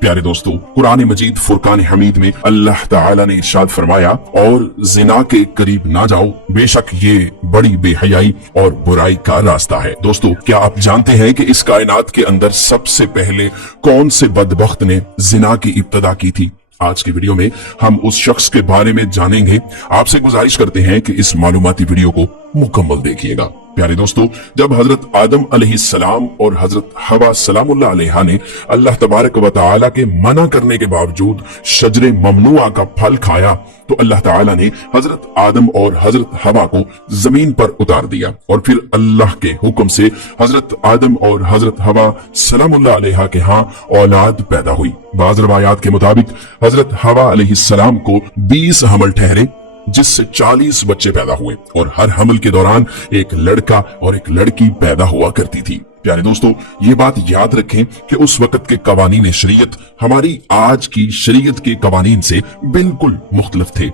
प्यारे दोस्तों, कुरान मजीद फुरकान हमीद में अल्लाह ताला ने इरशाद फरमाया, और जिना के करीब ना जाओ, बेशक ये बड़ी बेहयाई और बुराई का रास्ता है। दोस्तों, क्या आप जानते हैं कि इस कायनात के अंदर सबसे पहले कौन से बदबख्त ने जिना की इब्तदा की थी? आज की वीडियो में हम उस शख्स के बारे में जानेंगे। आपसे गुजारिश करते हैं कि इस मालूमाती वीडियो को मुकम्मल देखिएगा। प्यारे दोस्तों, जब हजरत आदम अलैहिस्सलाम और हजरत हवा सलामुल्लाह अलैहा ने अल्लाह तबारक व तआला के मना करने के बावजूद शजरे ममनुआ का फल खाया, तो अल्लाह ताला ने हजरत आदम और हजरत हवा को जमीन पर उतार दिया और फिर अल्लाह के हुक्म से हजरत आदम और हजरत हवा सलामुल्लाह अलैहा के यहाँ औलाद पैदा हुई। बाज़ रवायात के मुताबिक हजरत हवा अलैहिस्सलाम को 20 हमल ठहरे, जिससे 40 बच्चे पैदा हुए और हर हमल के दौरान एक लड़का और एक लड़की पैदा हुआ करती थी। प्यारे दोस्तों, ये बात याद रखें कि उस वक्त के कवानीन शरीयत हमारी आज की शरीयत के कवानीन से बिल्कुल मुख्तलिफ थे।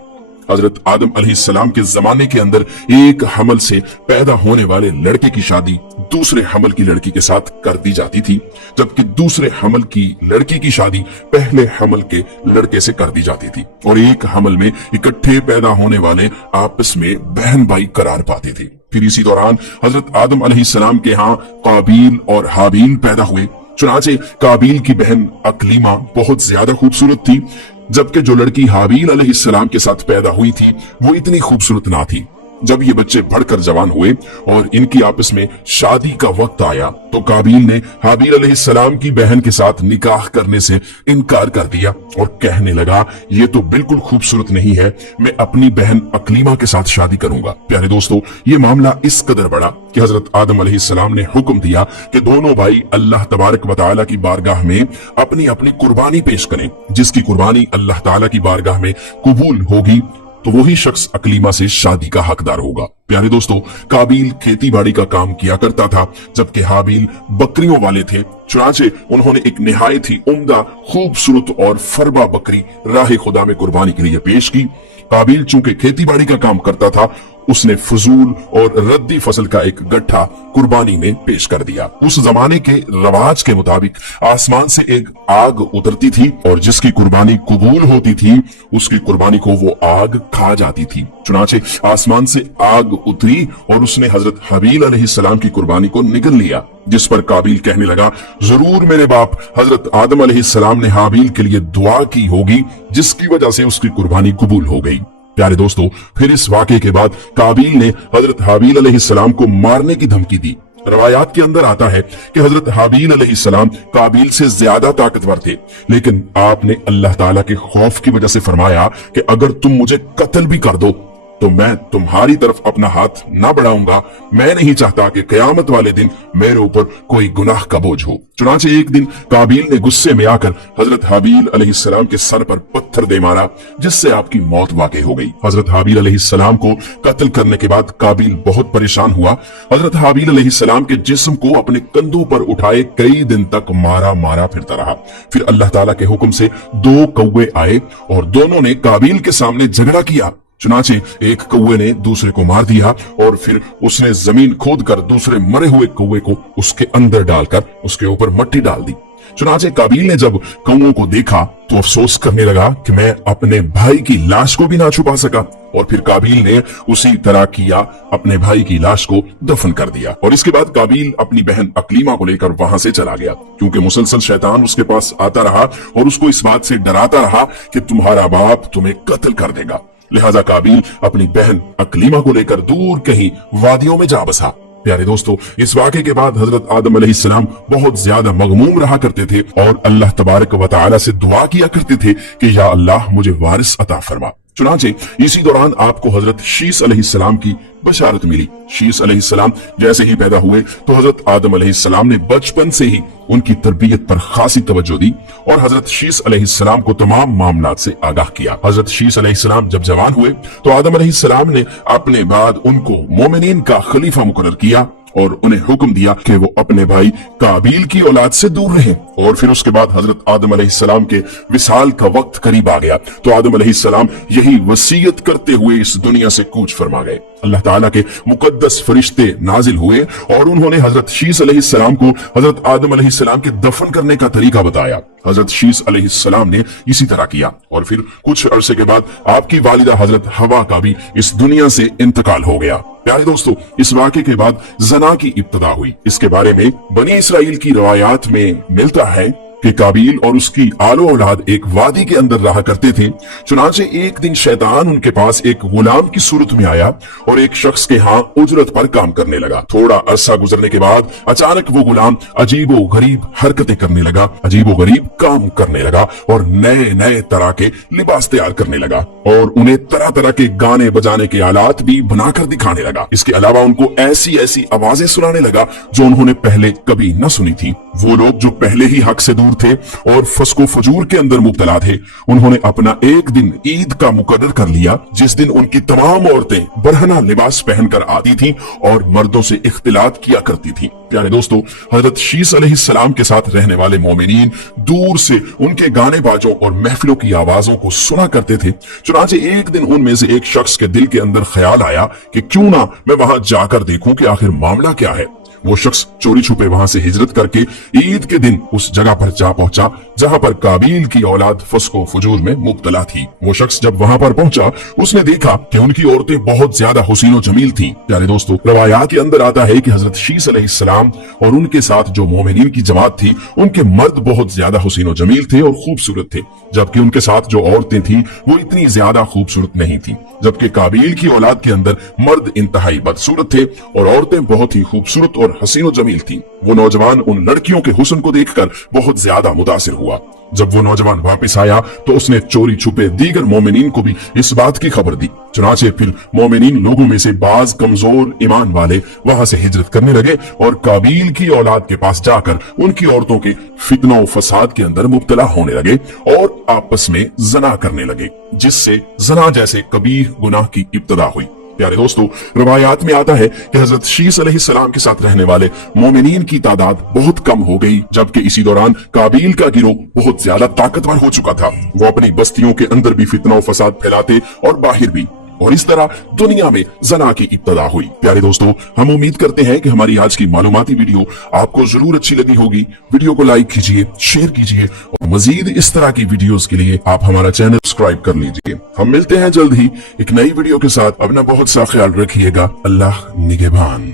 हजरत आदम अलैहिस्सलाम के जमाने के अंदर एक हमल से पैदा होने वाले लड़के की शादी दूसरे हमल की लड़की के साथ कर दी जाती थी, जबकि दूसरे हमल की लड़की की शादी पहले हमल के लड़के से कर दी जाती थी। और एक हमल में इकट्ठे पैदा होने वाले आपस में बहन भाई करार पाते थे। फिर इसी दौरान हजरत आदम अलैहिस्सलाम के यहाँ काबील और हाबील पैदा हुए। चुनाचे काबील की बहन अकलीमा बहुत ज्यादा खूबसूरत थी, जबकि जो लड़की हाबील अलैहिस्सलाम के साथ पैदा हुई थी वो इतनी खूबसूरत ना थी। जब ये बच्चे बढ़कर जवान हुए और इनकी आपस में शादी का वक्त आया, तो काबील ने हाबील अलैहिस्सलाम की बहन के साथ निकाह करने से इनकार कर दिया और कहने लगा, ये तो बिल्कुल खूबसूरत नहीं है, मैं अपनी बहन अकलीमा के साथ शादी करूंगा। प्यारे दोस्तों, ये मामला इस कदर बढ़ा कि हजरत आदम अलैहिस्सलाम ने हुक्म दिया कि दोनों भाई अल्लाह तबारक व तआला की बारगाह में अपनी अपनी कुर्बानी पेश करें। जिसकी कुर्बानी अल्लाह ताला की बारगाह में कबूल होगी तो वही शख्स अकलीमा से शादी का हकदार होगा। प्यारे दोस्तों, काबील खेती बाड़ी का काम किया करता था, जबकि हाबील बकरियों वाले थे। चुनाचे उन्होंने एक निहायत ही उम्दा, खूबसूरत और फरबा बकरी राह खुदा में कुर्बानी के लिए पेश की। काबील चूंकि खेती बाड़ी का काम करता था, उसने फजूल और रद्दी फसल का एक गट्ठा कुर्बानी में पेश कर दिया। उस जमाने के रवाज के मुताबिक आसमान से एक आग उतरती थी और जिसकी कुर्बानी कबूल होती थी उसकी कुर्बानी को वो आग खा जाती थी। चुनाचे आसमान से आग उतरी और उसने हजरत हाबील अलैहिस्सलाम की कुर्बानी को निगल लिया, जिस पर काबील कहने लगा, जरूर मेरे बाप हजरत आदम अलैहिस्सलाम ने हाबील के लिए दुआ की होगी, जिसकी वजह से उसकी कुर्बानी कबूल हो गई। प्यारे दोस्तों, फिर इस वाक़े के बाद काबील ने हजरत हाबील अलैहिस्सलाम को मारने की धमकी दी। रवायात के अंदर आता है कि हजरत हाबील अलैहिस्सलाम काबील से ज्यादा ताकतवर थे, लेकिन आपने अल्लाह ताला के खौफ की वजह से फरमाया कि अगर तुम मुझे कत्ल भी कर दो तो मैं तुम्हारी तरफ अपना हाथ ना बढ़ाऊंगा। मैं नहीं चाहता कि कयामत वाले दिन मेरे ऊपर कोई गुनाह का बोझ हो। चुनाचे एक दिन काबील ने गुस्से में आकर हजरत हाबील अलैहिस्सलाम के सर पर पत्थर दे मारा, जिससे आपकी मौत वाक़ई हो गई। हजरत हाबील अलैहिस्सलाम को कत्ल करने के बाद काबील बहुत परेशान हुआ। हजरत हाबील अलैहिस्सलाम के जिस्म को अपने कंधों पर उठाए कई दिन तक मारा फिरता रहा। फिर अल्लाह ताला के हुक्म से 2 कौवे आए और दोनों ने काबील के सामने झगड़ा किया। चुनाचे एक कौवे ने दूसरे को मार दिया और फिर उसने जमीन खोदकर दूसरे मरे हुए कौवे को उसके अंदर डालकर उसके ऊपर मट्टी डाल दी। चुनाचे काबील ने जब कौवों को देखा तो अफसोस करने लगा कि मैं अपने भाई की लाश को भी ना छुपा सका, और फिर काबील ने उसी तरह किया, अपने भाई की लाश को दफन कर दिया। और इसके बाद काबील अपनी बहन अकलीमा को लेकर वहां से चला गया, क्योंकि मुसलसल शैतान उसके पास आता रहा और उसको इस बात से डराता रहा कि तुम्हारा बाप तुम्हें कत्ल कर देगा। लिहाजा काबील अपनी बहन अकलीमा को लेकर दूर कहीं वादियों में जा बसा। प्यारे दोस्तों, इस वाक़े के बाद हजरत आदम अलैहिस्सलाम बहुत ज्यादा मगमूम रहा करते थे और अल्लाह तबारक व तआला से दुआ किया करते थे कि या अल्लाह मुझे वारिस अता फरमा। चुनाचे इसी दौरान आपको हजरत शीस अलैहिस्सलाम की बशारत मिली। शीस अलैहिस्सलाम जैसे ही पैदा हुए तो हजरत आदम अलैहिस्सलाम ने बचपन से ही उनकी तरबियत पर खासी तवज्जो दी और हजरत शीस अलैहिस्सलाम को तमाम मामलात से आगाह किया। हजरत शीस अलैहिस्सलाम जब जवान हुए तो आदम अलैहिस्सलाम ने अपने बाद उनको मोमिनीन का खलीफा मुकर्रर किया और उन्हें हुक्म दिया कि वो अपने भाई काबिल की औलाद से दूर रहें। और फिर उसके बाद हजरत आदम अलैहिस्सलाम के विसाल का वक्त करीब आ गया तो आदम अलैहिस्सलाम यही वसीयत करते हुए इस दुनिया से कूच फरमा गए। अल्लाह ताला के मुकद्दस फरिश्ते नाजिल हुए और उन्होंने हजरत शीस अलैहिस्सलाम को हजरत आदम अलैहिस्सलाम के दफन करने का तरीका बताया। हजरत शीस अलैहिस्सलाम ने इसी तरह किया और फिर कुछ अरसे के बाद आपकी वालिदा हजरत हवा का भी इस दुनिया से इंतकाल हो गया। प्यारे दोस्तों, इस वाक़े के बाद जना की इब्तिदा हुई। इसके बारे में बनी इसराइल की रवायात में मिलता है कि काबिल और उसकी आलो औलाद एक वादी के अंदर रहा करते थे। चुनाचे एक दिन शैतान उनके पास एक गुलाम की सूरत में आया और एक शख्स के यहाँ उजरत पर काम करने लगा। थोड़ा अरसा गुजरने के बाद अचानक वो गुलाम अजीबो गरीब हरकतें करने लगा, अजीबो गरीब काम करने लगा और नए नए तरह के लिबास तैयार करने लगा और उन्हें तरह तरह के गाने बजाने के आलात भी बनाकर दिखाने लगा। इसके अलावा उनको ऐसी ऐसी आवाजें सुनाने लगा जो उन्होंने पहले कभी न सुनी थी। वो लोग जो पहले ही हक से दूर थे और फस्को फजूर के अंदर मुब्तला थे, उन्होंने अपना एक दिन ईद का मुकर्रर कर लिया जिस दिन उनकी तमाम औरतें बरहना लिबास पहनकर आती थीं और मर्दों से इख्तिलात किया करती थीं। प्यारे दोस्तों, हजरत शीस अलैहिस्सलाम के साथ रहने वाले मोमिनीन दूर से उनके गाने बाजों और महफिलों की आवाजों को सुना करते थे। चुनाचे एक दिन उनमें से एक शख्स के दिल के अंदर ख्याल आया कि क्यों ना मैं वहां जाकर देखूं कि आखिर मामला क्या है। वो शख्स चोरी छुपे वहां से हिजरत करके ईद के दिन उस जगह पर जा पहुंचा जहां पर काबिल की औलाद फस्को फजूर में मुब्तला थी। वो शख्स जब वहां पर पहुंचा उसने देखा कि उनकी औरतें बहुत ज्यादा हुसीन जमील थीं। प्यारे दोस्तों, रवायात के अंदर आता है कि हजरत शीस अलैहिस्सलाम और उनके साथ जो मोमिनीन की जमात थी उनके मर्द बहुत ज्यादा हुसीन जमील थे और खूबसूरत थे, जबकि उनके साथ जो औरतें थी वो इतनी ज्यादा खूबसूरत नहीं थी। जबकि काबिल की औलाद के अंदर मर्द इंतहाई बदसूरत थे और औरतें बहुत ही खूबसूरत और हसीनो जमील थी। वो नौजवान उन लड़कियों के हुस्न को देखकर बहुत ज्यादा मुतासिर हुआ। जब वो नौजवान वापस आया तो उसने चोरी छुपे दीगर मोमिनीन को भी इस बात की खबर दी। चुनाचे फिर मोमिनीन लोगों में से बाज कमजोर ईमान वाले वहां से हिजरत करने लगे और काबिल की औलाद के पास जाकर उनकी औरतों के फितना और फसाद के अंदर मुब्तला होने लगे और आपस में जना करने लगे, जिससे जना जैसे कबीह गुनाह की इब्तिदा हुई। प्यारे दोस्तों, रवायात में आता है कि हजरत शीस अलैहिस्सलाम के साथ रहने वाले मोमिनीन की तादाद बहुत कम हो गई, जबकि इसी दौरान काबिल का गिरोह बहुत ज्यादा ताकतवर हो चुका था। वो अपनी बस्तियों के अंदर भी फितना और फसाद फैलाते और बाहर भी, और इस तरह दुनिया में जना की इब्तिदा हुई। प्यारे दोस्तों, हम उम्मीद करते हैं कि हमारी आज की मालूमाती वीडियो आपको जरूर अच्छी लगी होगी। वीडियो को लाइक कीजिए, शेयर कीजिए और मजीद इस तरह की वीडियोस के लिए आप हमारा चैनल सब्सक्राइब कर लीजिए। हम मिलते हैं जल्द ही एक नई वीडियो के साथ। अपना बहुत सा ख्याल रखिएगा। अल्लाह निगहबान।